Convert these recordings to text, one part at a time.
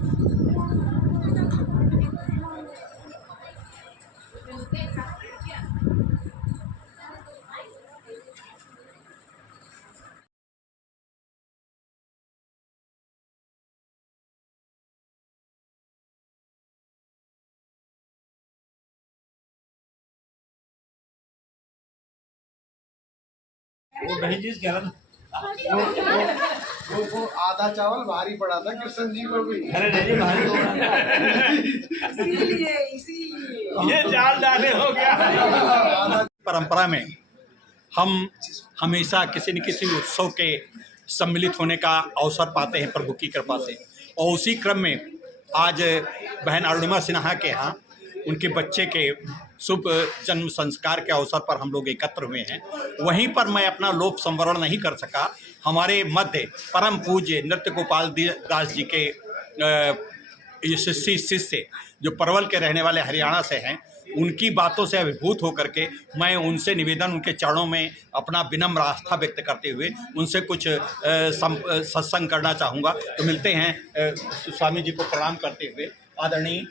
वो बहन जी कह रहा वो आधा चावल भारी पड़ा था कृष्ण जी को भी। अरे नहीं भारी इसीलिए ये जाल डाले हो गया। परंपरा में हम हमेशा किसी न किसी उत्सव के सम्मिलित होने का अवसर पाते हैं प्रभु की कृपा से, और उसी क्रम में आज बहन अरुणिमा सिन्हा के यहाँ उनके बच्चे के शुभ जन्म संस्कार के अवसर पर हम लोग एकत्र हुए हैं। वहीं पर मैं अपना लोभ संवरण नहीं कर सका। हमारे मध्य परम पूज्य नृत्य गोपाल दास जी के शिष्य जो परवल के रहने वाले हरियाणा से हैं, उनकी बातों से अभिभूत होकर के मैं उनसे निवेदन, उनके चरणों में अपना विनम्र आस्था व्यक्त करते हुए उनसे कुछ सत्संग करना चाहूँगा। तो मिलते हैं स्वामी जी को प्रणाम करते हुए आदरणीय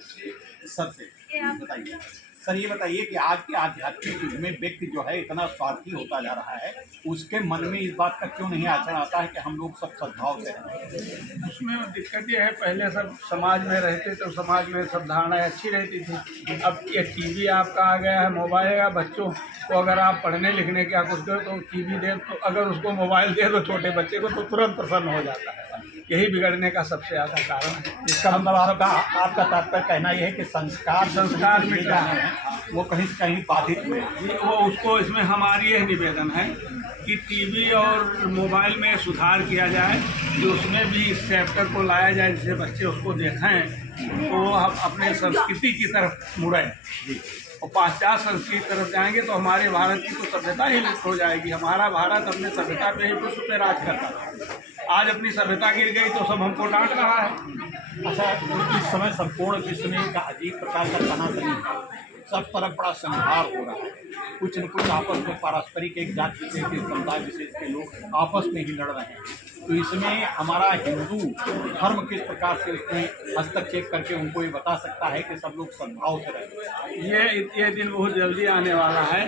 सर से। बताइए सर, ये बताइए कि आज के आध्यात्मिक युग में व्यक्ति जो है इतना स्वार्थी होता जा रहा है, उसके मन में इस बात का क्यों नहीं आचरण आता है कि हम लोग सब सद्भाव से रहें? उसमें दिक्कत ये है, पहले सब समाज में रहते तो समाज में सब धारणाएं अच्छी रहती थी। अब ये टीवी आपका आ गया है, मोबाइल है, बच्चों को अगर आप पढ़ने लिखने क्या कुछ दो तो टीवी दे, तो अगर उसको मोबाइल दे तो छोटे बच्चे को तो तुरंत प्रसन्न हो जाता है। यही बिगड़ने का सबसे ज़्यादा कारण है। इसका मतलब आपका तात्पर्य कहना यह है कि संस्कार मिट रहे हैं, वो कहीं से कहीं बाधित हुए। वो उसको इसमें हमारी यह निवेदन है कि टीवी और मोबाइल में सुधार किया जाए, कि उसमें भी इस चैप्टर को लाया जाए जिससे बच्चे उसको देखें तो हम अपने संस्कृति की तरफ मुड़ें। और पाश्चात्य संस्कृति की तरफ जाएंगे तो हमारे भारत की तो सभ्यता ही लुप्त हो जाएगी। हमारा भारत अपने सभ्यता पे ही विश्व पे राज करता था, आज अपनी सभ्यता गिर गई तो सब हमको डांट रहा है। अच्छा, इस समय संपूर्ण विश्व में एक अजीब प्रकार का तनातनी है, सब तरफ बड़ा संहार हो रहा है। कुछ न कुछ आपस में पारस्परिक एक जाति विशेष के समुदाय विशेष के लोग आपस में ही लड़ रहे हैं। तो इसमें हमारा हिंदू धर्म किस प्रकार से उसमें हस्तक्षेप करके उनको ये बता सकता है कि सब लोग सद्भाव से रहें? ये दिन बहुत जल्दी आने वाला है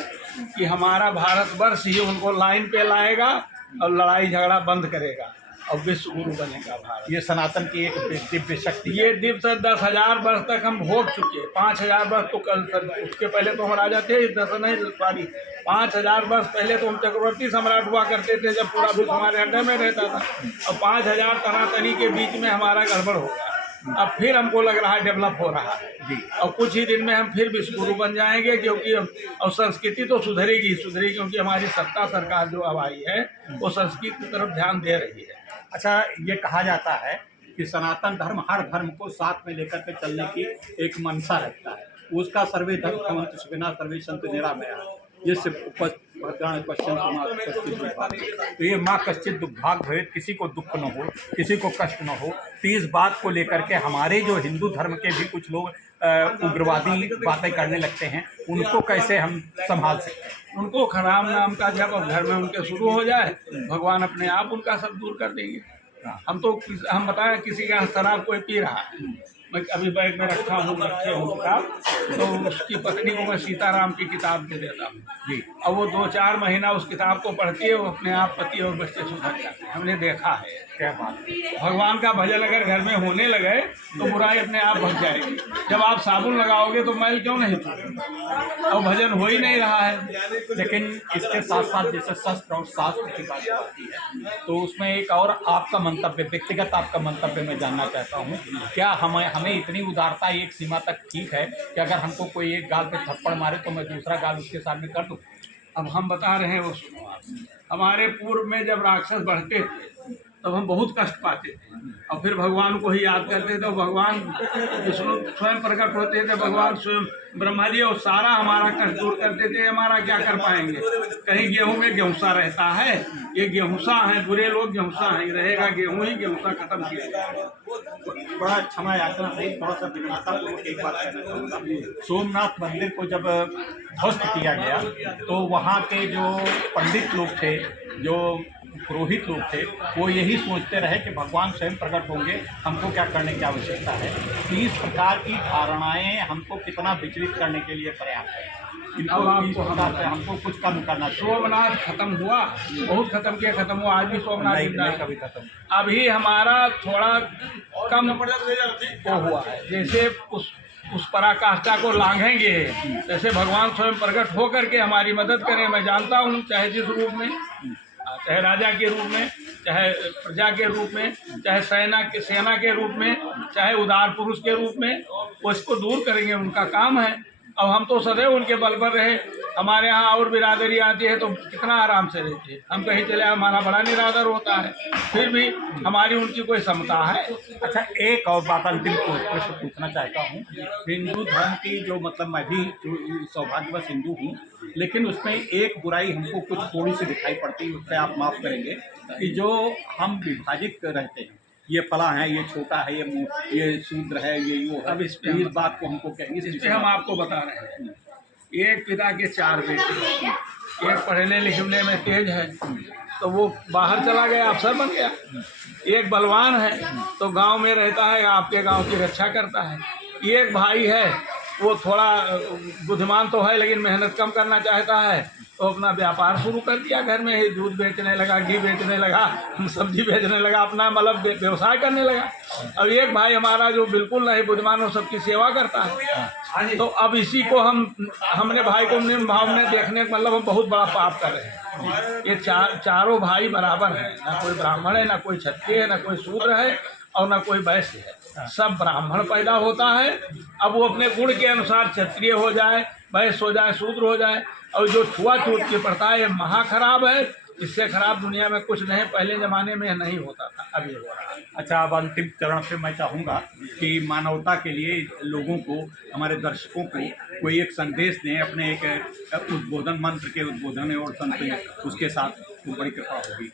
कि हमारा भारतवर्ष ही उनको लाइन पे लाएगा और लड़ाई झगड़ा बंद करेगा और विश्व गुरु बनेगा भारत। ये सनातन की एक दिव्य शक्ति। ये दिव्य से 10,000 वर्ष तक हम भोग चुके हैं। 5,000 वर्ष तो कल उसके पहले तो हम राजा थे, 10 नहीं सॉरी 5,000 वर्ष पहले तो हम चक्रवर्ती सम्राट हुआ करते थे, जब पूरा विश्व हमारे अंडर में रहता था। और 5,000 तनातनी के बीच में हमारा गड़बड़ हो गया। अब फिर हमको लग रहा है डेवलप हो रहा है जी, और कुछ ही दिन में हम फिर विश्व गुरु बन जाएंगे, क्योंकि और संस्कृति तो सुधरेगी क्योंकि हमारी सत्ता सरकार जो अब आई है वो संस्कृति की तरफ ध्यान दे रही है। अच्छा, ये कहा जाता है कि सनातन धर्म हर धर्म को साथ में लेकर के चलने की एक मनसा रखता है। उसका सर्वे धर्म समन्त सुखिनः सर्वे सन्तु निरामयाः, ये तो ये माँ कश्चित दुर्भाग भवेत्, किसी को दुख न हो, किसी को कष्ट न हो। तो इस बात को लेकर के हमारे जो हिंदू धर्म के भी कुछ लोग उग्रवादी बातें करने लगते हैं, उनको कैसे हम संभाल सकते हैं? उनको खराब नाम का जब घर में उनके शुरू हो जाए, भगवान अपने आप उनका सब दूर कर देंगे। हम बताएं किसी का शराब कोई पी रहा है, मैं अभी बैग में रखे हूँ किताब, तो उसकी पत्नी को मैं सीताराम की किताब दे देता हूँ जी, और वो 2-4 महीना उस किताब को पढ़ती है, वो अपने आप पति और बच्चे सुधर जाते हैं। हमने देखा है। क्या बात है। भगवान का भजन अगर घर में होने लगे तो बुराई अपने आप भग जाएगी। जब आप साबुन लगाओगे तो मैल क्यों नहीं छूटेगी, और भजन हो ही नहीं रहा है। लेकिन इसके साथ साथ जैसे शस्त्र और शास्त्र की बात आती है, तो उसमें एक और आपका मंतव्य, व्यक्तिगत आपका मंतव्य मैं जानना चाहता हूँ। क्या हमें इतनी उदारता एक सीमा तक ठीक है कि अगर हमको कोई एक गाल पे थप्पड़ मारे तो मैं दूसरा गाल उसके सामने कर दूँ? अब हम बता रहे हैं वो सुनो आप। हमारे पूर्व में जब राक्षस बढ़ते थे तब हम बहुत कष्ट पाते थे, और फिर भगवान को ही याद करते थे। भगवान विष्णु स्वयं प्रकट होते थे, भगवान स्वयं ब्रह्मा जी, और सारा हमारा कष्ट दूर करते थे। हमारा क्या कर पाएंगे? कहीं गेहूं में गेहूंसा रहता है, ये गेहूंसा है, बुरे लोग गेहूंसा हैं, रहेगा गेहूं ही गेहूंसा खत्म किया जाएगा। बड़ा क्षमा याचना सही, थोड़ा सा विनम्रता पूर्वक एक बात कहना चाहूँगा। सोमनाथ मंदिर को जब ध्वस्त किया गया तो वहाँ के जो पंडित लोग थे, जो पुरोहित लोग थे वो यही सोचते रहे कि भगवान स्वयं प्रकट होंगे, हमको क्या करने की आवश्यकता है। तो इस प्रकार की धारणाएं हमको कितना विचलित करने के लिए पर्याप्त है। अब इस प्रकार से हमको कुछ कम करना चाहिए। सोमनाथ खत्म हुआ, बहुत खत्म किया, खत्म हुआ, आज भी सोमनाथ जिंदा है। कभी खत्म अभी हमारा थोड़ा कम वो हुआ है, जैसे उस पराकाष्ठा को लांघेंगे, जैसे भगवान स्वयं प्रकट हो करके हमारी मदद करें। मैं जानता हूँ, चाहे जिस रूप में, चाहे राजा के रूप में, चाहे प्रजा के रूप में, चाहे सेना के रूप में, चाहे उदार पुरुष के रूप में, वो इसको दूर करेंगे, उनका काम है। अब हम तो सदैव उनके बल पर रहे। हमारे यहाँ और बिरादरी आती है तो कितना आराम से रहती है, हम कहीं चले हमारा बड़ा निरादर होता है, फिर भी हमारी उनकी कोई समता है। अच्छा, एक और बात अंतिम प्रश्न पूछना चाहता हूँ। हिंदू धर्म की जो मतलब मैं भी जो सौभाग्यवश हिंदू हूँ, लेकिन उसमें एक बुराई हमको कुछ थोड़ी सी दिखाई पड़ती है, उससे आप माफ़ करेंगे, कि जो हम विभाजित रहते हैं, ये फला है, ये छोटा है, ये शूद्र है, ये यो है। अब इस बात को हमको क्या इस पे हम आपको बता रहे हैं। एक पिता के 4 बेटे, एक पढ़ने लिखने में तेज है तो वो बाहर चला गया, अफसर बन गया। एक बलवान है तो गांव में रहता है, आपके गांव की रक्षा करता है। एक भाई है वो थोड़ा बुद्धिमान तो है लेकिन मेहनत कम करना चाहता है, तो अपना व्यापार शुरू कर दिया, घर में ही दूध बेचने लगा, घी बेचने लगा, सब्जी बेचने लगा, अपना मतलब व्यवसाय करने लगा। अब एक भाई हमारा जो बिल्कुल नहीं बुद्धिमान, वो सबकी सेवा करता है। तो अब इसी को हमने भाई को निम्न भाव में देखने का मतलब हम बहुत बड़ा पाप कर रहे हैं। ये चारों भाई बराबर हैं, ना कोई ब्राह्मण है, ना कोई क्षत्रिय है, ना कोई शूद्र है और ना कोई वैश्य है, सब ब्राह्मण पैदा होता है। अब वो अपने गुण के अनुसार क्षत्रिय हो जाए, वैश्य हो जाए, शूद्र हो जाए, और जो छुआछूत की प्रथा है महा खराब है। इससे खराब दुनिया में कुछ नहीं, पहले ज़माने में नहीं होता था, अभी हो रहा है। अच्छा, अब अंतिम चरण पे मैं चाहूँगा कि मानवता के लिए लोगों को, हमारे दर्शकों को कोई एक संदेश दें, अपने एक उद्बोधन, मंत्र के उद्बोधन और संत उसके साथ, तो बड़ी कृपा होगी।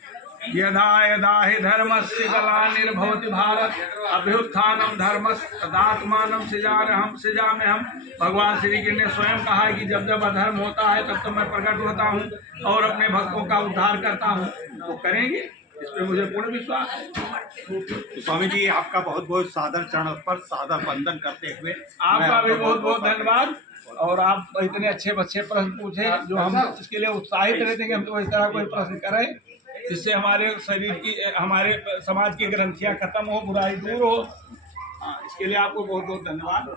यदा यदा हि धर्मस्य ग्लानिर्भवति भारत अभ्युत्थानम धर्मस्य तदात्मानं सृजाम्यहम्। भगवान श्री कृष्ण ने स्वयं कहा है कि जब जब अधर्म होता है तब तो मैं प्रकट होता हूँ और अपने भक्तों का उद्धार करता हूँ। वो करेंगे, इस पर मुझे पूर्ण विश्वास है। तो स्वामी जी, आपका बहुत बहुत सादर चरण पर सादर वंदन करते हुए आपका भी बहुत बहुत धन्यवाद। और आप इतने अच्छे प्रश्न पूछे जो हम इसके लिए उत्साहित रहते हैं कि हम तो इस तरह कोई प्रश्न करें जिससे हमारे शरीर की, हमारे समाज की ग्रंथियां खत्म हो, बुराई दूर हो। इसके लिए आपको बहुत बहुत धन्यवाद।